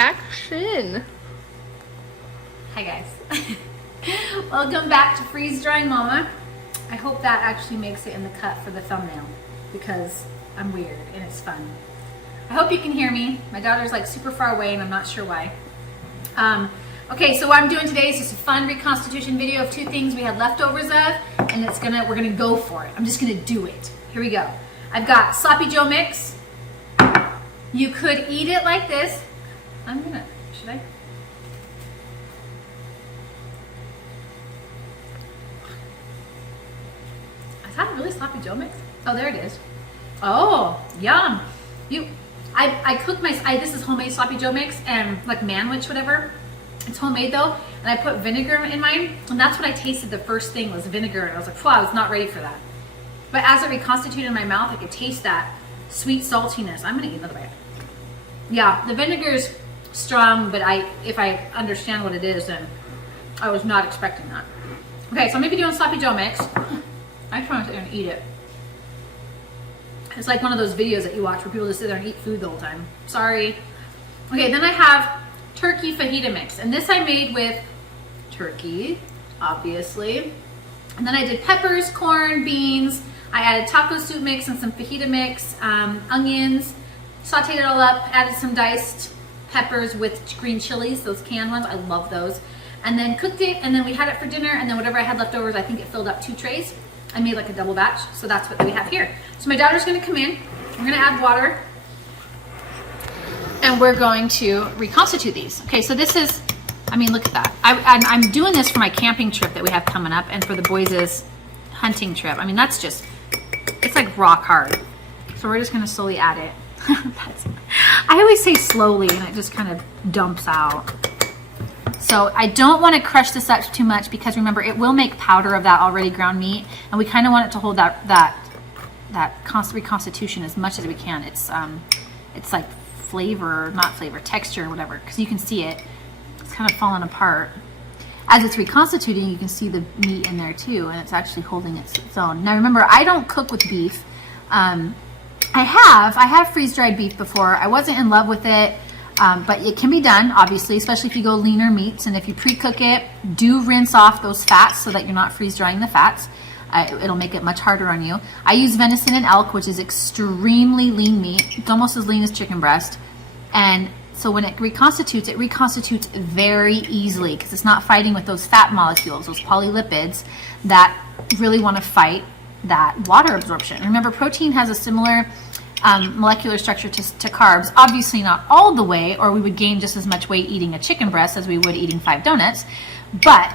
Action. Hi guys. Welcome back to Freeze Drying Mama. I hope that actually makes it in the cut for the thumbnail because I'm weird and it's fun. I hope you can hear me. My daughter's like super far away and I'm not sure why. Okay, so what I'm doing today is just a fun reconstitution video of two things we had leftovers of, and we're gonna go for it. I'm just gonna do it. Here we go. I've got Sloppy Joe mix. You could eat it like this. Should I? Is that really Sloppy Joe mix? Oh, there it is. Oh, yum. I cook this is homemade Sloppy Joe mix and like manwich, whatever. It's homemade though, and I put vinegar in mine, and that's what I tasted the first thing was vinegar, and I was like, wow, I was not ready for that. But as it reconstituted in my mouth, I could taste that sweet saltiness. I'm gonna eat another bite. Yeah, the vinegar's strong, but if I understand what it is, then I was not expecting that. Okay, so I'm gonna be doing Sloppy Joe mix. I just want to sit there and eat it. It's like one of those videos that you watch where people just sit there and eat food the whole time. Sorry. Okay, then I have turkey fajita mix, and this I made with turkey, obviously. And then I did peppers, corn, beans. I added taco soup mix and some fajita mix, onions, sauteed it all up, added some diced peppers with green chilies, those canned ones. I love those. And then cooked it, and then we had it for dinner, and then whatever I had leftovers, I think it filled up 2 trays. I made like a double batch, so that's what we have here. So my daughter's gonna come in, we're gonna add water, and we're going to reconstitute these. Okay, so this is, I mean, look at that. I'm doing this for my camping trip that we have coming up and for the boys' hunting trip. I mean, that's just, it's like rock hard. So we're just gonna slowly add it. I always say slowly and it just kind of dumps out. So I don't want to crush this up too much because remember, it will make powder of that already ground meat, and we kind of want it to hold that reconstitution as much as we can. It's like texture or whatever, because you can see it. It's kind of falling apart. As it's reconstituting, you can see the meat in there too, and it's actually holding its own. Now remember, I don't cook with beef. I have freeze-dried beef before. I wasn't in love with it, but it can be done, obviously, especially if you go leaner meats. And if you pre-cook it, do rinse off those fats so that you're not freeze-drying the fats. It'll make it much harder on you. I use venison and elk, which is extremely lean meat. It's almost as lean as chicken breast. And so when it reconstitutes very easily because it's not fighting with those fat molecules, those polylipids that really want to fight that water absorption. Remember, protein has a similar molecular structure to carbs. Obviously not all the way, or we would gain just as much weight eating a chicken breast as we would eating 5 donuts, but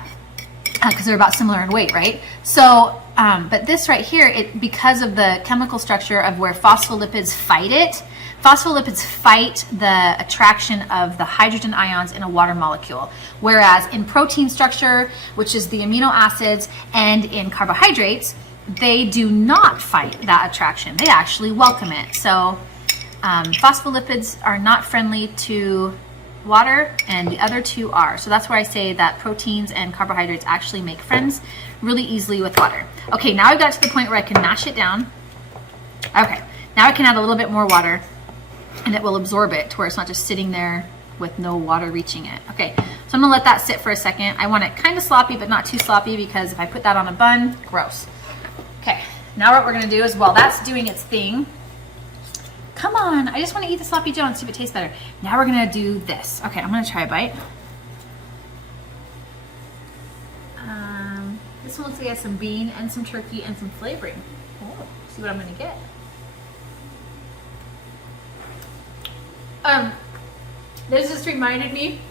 because they're about similar in weight, right? So, but this right here, because of the chemical structure of where phospholipids fight it, phospholipids fight the attraction of the hydrogen ions in a water molecule. Whereas in protein structure, which is the amino acids, and in carbohydrates, they do not fight that attraction. They actually welcome it. So phospholipids are not friendly to water, and the other two are. So that's why I say that proteins and carbohydrates actually make friends really easily with water. Okay, now I've got to the point where I can mash it down. Okay, now I can add a little bit more water, and it will absorb it to where it's not just sitting there with no water reaching it. Okay, so I'm gonna let that sit for a second. I want it kind of sloppy, but not too sloppy, because if I put that on a bun, gross. Okay, now what we're gonna do is, while that's doing its thing, come on, I just wanna eat the Sloppy Joe and see if it tastes better. Now we're gonna do this. Okay, I'm gonna try a bite. This one looks like it has some bean and some turkey and some flavoring. Oh, see what I'm gonna get. This just reminded me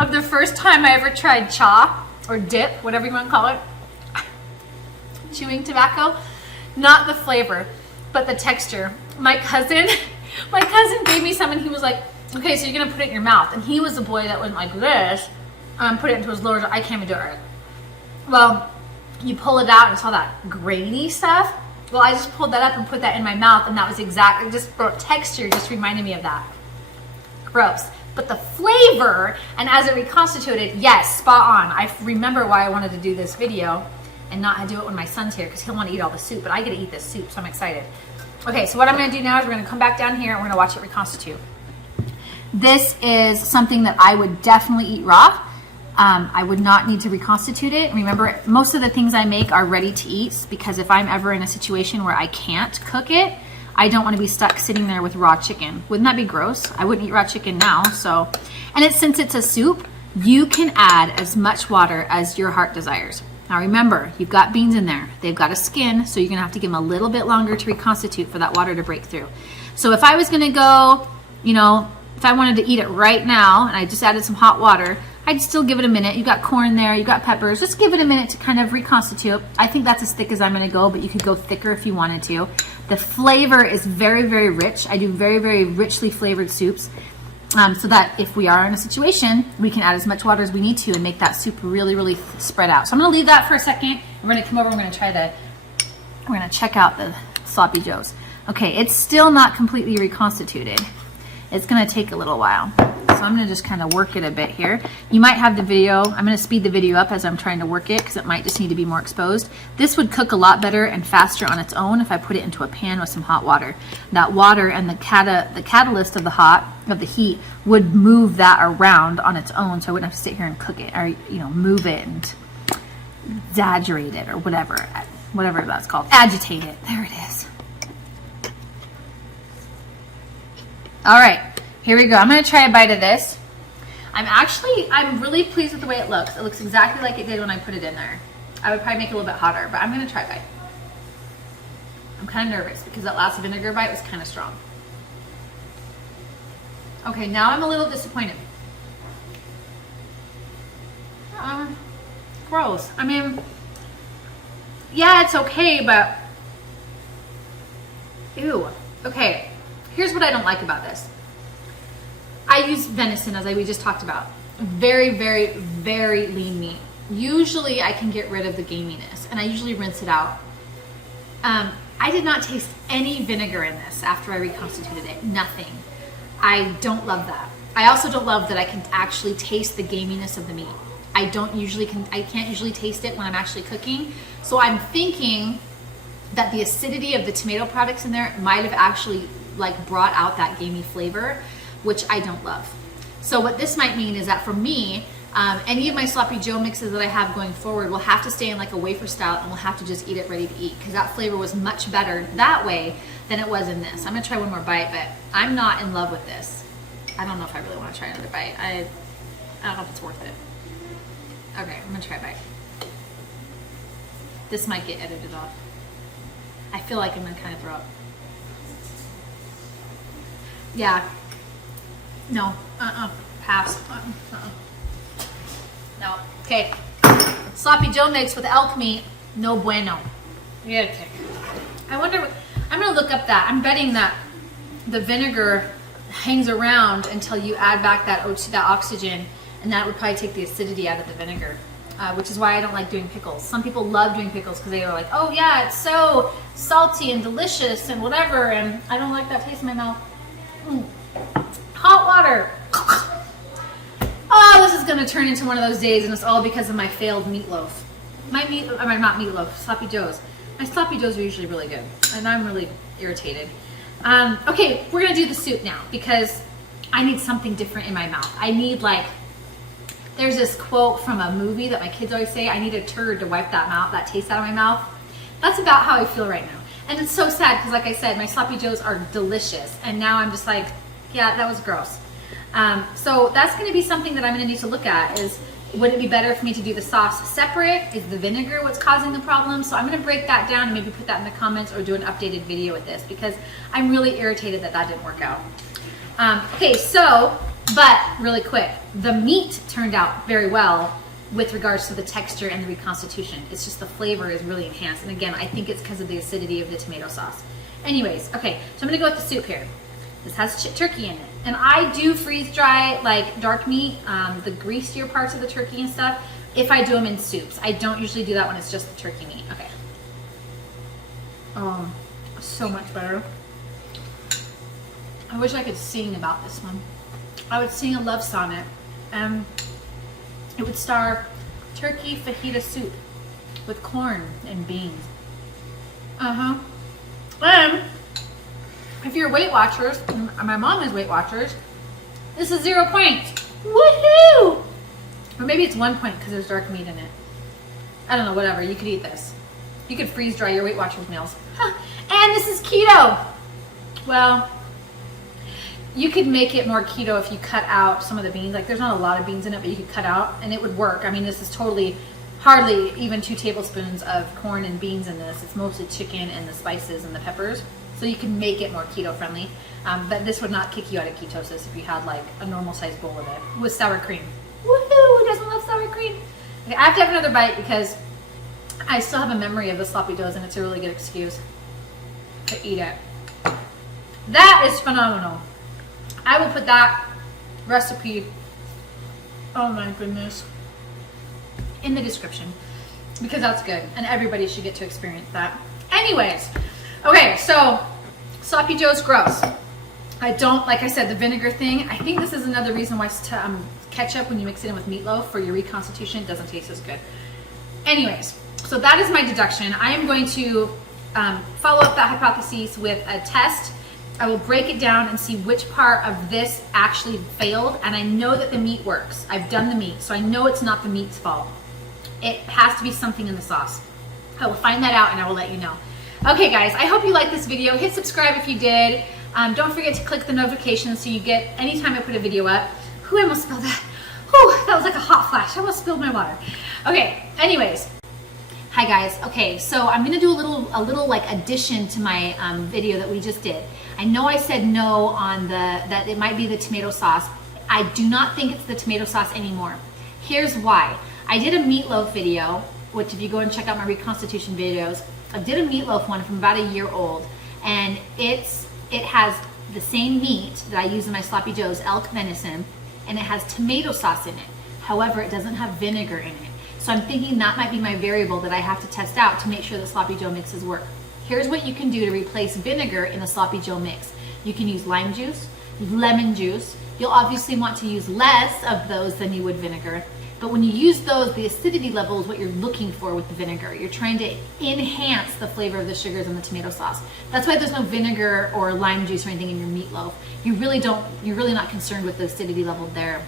of the first time I ever tried chaw or dip, whatever you wanna call it. Chewing tobacco, not the flavor, but the texture. My cousin gave me some, and he was like, okay, so you're gonna put it in your mouth. And he was the boy that went like this, put it into his lower jaw. I can't even do it right. Well, you pull it out and it's all that grainy stuff. Well, I just pulled that up and put that in my mouth, and that was exactly, just the texture just reminded me of that. Gross. But the flavor, and as it reconstituted, yes, spot on. I remember why I wanted to do this video and not do it when my son's here, because he'll want to eat all the soup, but I get to eat this soup, so I'm excited. Okay, so what I'm gonna do now is we're gonna come back down here and we're gonna watch it reconstitute. This is something that I would definitely eat raw. I would not need to reconstitute it. Remember, most of the things I make are ready to eat, because if I'm ever in a situation where I can't cook it, I don't want to be stuck sitting there with raw chicken. Wouldn't that be gross? I wouldn't eat raw chicken now. So, and since it's a soup, you can add as much water as your heart desires. Now remember, you've got beans in there. They've got a skin, so you're gonna have to give them a little bit longer to reconstitute for that water to break through. So if I was gonna go, you know, if I wanted to eat it right now and I just added some hot water, I'd still give it a minute. You've got corn there, you've got peppers. Just give it a minute to kind of reconstitute. I think that's as thick as I'm gonna go, but you could go thicker if you wanted to. The flavor is very, very rich. I do very, very richly flavored soups, so that if we are in a situation, we can add as much water as we need to and make that soup really, really spread out. So I'm gonna leave that for a second. We're gonna come over, we're gonna check out the sloppy joes. Okay, it's still not completely reconstituted. It's gonna take a little while. So I'm gonna just kind of work it a bit here. You might have the video, I'm gonna speed the video up as I'm trying to work it because it might just need to be more exposed. This would cook a lot better and faster on its own if I put it into a pan with some hot water. That water and the catalyst of the heat would move that around on its own, so I wouldn't have to sit here and cook it or, you know, move it and exaggerate it or whatever that's called. Agitate it, there it is. All right, here we go. I'm gonna try a bite of this. I'm really pleased with the way it looks. It looks exactly like it did when I put it in there. I would probably make it a little bit hotter, but I'm gonna try a bite. I'm kind of nervous because that last vinegar bite was kind of strong. Okay, now I'm a little disappointed. Gross. I mean, yeah, it's okay, but ew. Okay. Here's what I don't like about this. I use venison, as we just talked about. Very, very, very lean meat. Usually I can get rid of the gaminess, and I usually rinse it out. I did not taste any vinegar in this after I reconstituted it. Nothing. I don't love that. I also don't love that I can actually taste the gaminess of the meat. I can't usually taste it when I'm actually cooking. So I'm thinking that the acidity of the tomato products in there might have actually like brought out that gamey flavor, which I don't love. So what this might mean is that for me, any of my sloppy joe mixes that I have going forward will have to stay in like a wafer style, and we'll have to just eat it ready to eat, because that flavor was much better that way than it was in this. I'm gonna try one more bite, but I'm not in love with this. I don't know if I really want to try another bite. I don't know if it's worth it. Okay, I'm gonna try a bite. This might get edited off. I feel like I'm gonna kind of throw up. Yeah. No. Pass. No. Okay. Sloppy joe mix with elk meat. No bueno. Yeah. Okay. I wonder. I'm gonna look up that. I'm betting that the vinegar hangs around until you add back that oxygen, and that would probably take the acidity out of the vinegar. Which is why I don't like doing pickles. Some people love doing pickles because they are like, oh yeah, it's so salty and delicious and whatever, and I don't like that taste in my mouth. Hot water. Oh, this is gonna turn into one of those days, and it's all because of my failed meatloaf. Not meatloaf, sloppy joes. My sloppy joes are usually really good, and I'm really irritated. Okay, we're gonna do the soup now because I need something different in my mouth. I need there's this quote from a movie that my kids always say, I need a turd to wipe that taste out of my mouth. That's about how I feel right now. And it's so sad because, like I said, my sloppy joes are delicious. And now I'm just like, yeah, that was gross. So that's going to be something that I'm going to need to look at is, would it be better for me to do the sauce separate? Is the vinegar what's causing the problem? So I'm going to break that down and maybe put that in the comments or do an updated video with this, because I'm really irritated that didn't work out. Okay, so, but really quick, the meat turned out very well with regards to the texture and the reconstitution. It's just the flavor is really enhanced. And again, I think it's because of the acidity of the tomato sauce. Anyways, okay, so I'm gonna go with the soup here. This has turkey in it. And I do freeze dry like dark meat, the greasier parts of the turkey and stuff, if I do them in soups. I don't usually do that when it's just the turkey meat. Okay. Oh, so much better. I wish I could sing about this one. I would sing a love sonnet. It would star turkey fajita soup with corn and beans. And if you're Weight Watchers, and my mom is Weight Watchers, This is 0 points. Woohoo! Or maybe it's 1 point because there's dark meat in it. I don't know, whatever. You could eat this. You could freeze dry your Weight Watchers meals. Huh. And this is keto. Well, you could make it more keto if you cut out some of the beans. Like there's not a lot of beans in it, but you could cut out and it would work. I mean, this is totally, hardly even 2 tablespoons of corn and beans in this. It's mostly chicken and the spices and the peppers. So you can make it more keto friendly. But this would not kick you out of ketosis if you had like a normal sized bowl of it with sour cream. Woohoo! Who doesn't love sour cream? Okay, I have to have another bite because I still have a memory of the sloppy doughs and it's a really good excuse to eat it. That is phenomenal. I will put that recipe, oh my goodness, in the description because that's good and everybody should get to experience that. Anyways, okay, so sloppy joe's gross. I don't, like I said, the vinegar thing, I think this is another reason why ketchup, when you mix it in with meatloaf for your reconstitution, doesn't taste as good. Anyways, so that is my deduction. I am going to follow up that hypothesis with a test. I will break it down and see which part of this actually failed, and I know that the meat works. I've done the meat, so I know it's not the meat's fault. It has to be something in the sauce. I will find that out and I will let you know. Okay guys, I hope you liked this video. Hit subscribe if you did. Don't forget to click the notifications so you get anytime I put a video up. Whew, I almost spilled that. Whew, that was like a hot flash. I almost spilled my water. Okay, anyways. Hi guys. Okay, so I'm gonna do a little like addition to my video that we just did. I know I said no on that it might be the tomato sauce. I do not think it's the tomato sauce anymore. Here's why. I did a meatloaf video, which if you go and check out my reconstitution videos, I did a meatloaf one from about a year old, and it has the same meat that I use in my sloppy joes, elk venison, and it has tomato sauce in it. However, it doesn't have vinegar in it. So I'm thinking that might be my variable that I have to test out to make sure the sloppy joe mixes work. Here's what you can do to replace vinegar in the sloppy joe mix. You can use lime juice, lemon juice. You'll obviously want to use less of those than you would vinegar. But when you use those, the acidity level is what you're looking for with the vinegar. You're trying to enhance the flavor of the sugars in the tomato sauce. That's why there's no vinegar or lime juice or anything in your meatloaf. You're really not concerned with the acidity level there.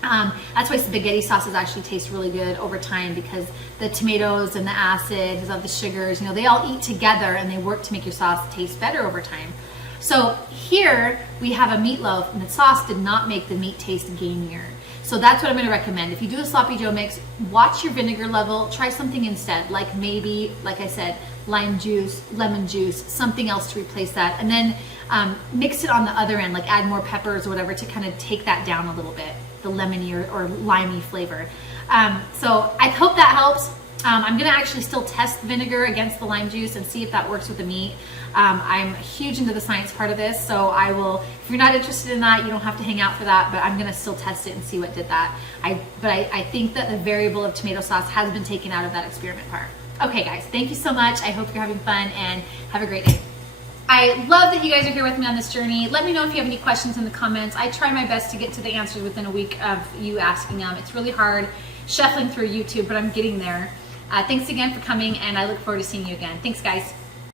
That's why spaghetti sauces actually taste really good over time, because the tomatoes and the acids of the sugars, they all eat together and they work to make your sauce taste better over time. So here we have a meatloaf and the sauce did not make the meat taste gamier. So that's what I'm going to recommend. If you do a sloppy joe mix, watch your vinegar level, try something instead, like maybe, like I said, lime juice, lemon juice, something else to replace that, and then mix it on the other end, like add more peppers or whatever to kind of take that down a little bit, the lemony or limey flavor. So I hope that helps. I'm going to actually still test vinegar against the lime juice and see if that works with the meat. I'm huge into the science part of this, so I will, if you're not interested in that, you don't have to hang out for that, but I'm going to still test it and see what did that. But I think that the variable of tomato sauce has been taken out of that experiment part. Okay guys, thank you so much. I hope you're having fun and have a great day. I love that you guys are here with me on this journey. Let me know if you have any questions in the comments. I try my best to get to the answers within a week of you asking them. It's really hard shuffling through YouTube, but I'm getting there. Thanks again for coming, and I look forward to seeing you again. Thanks, guys.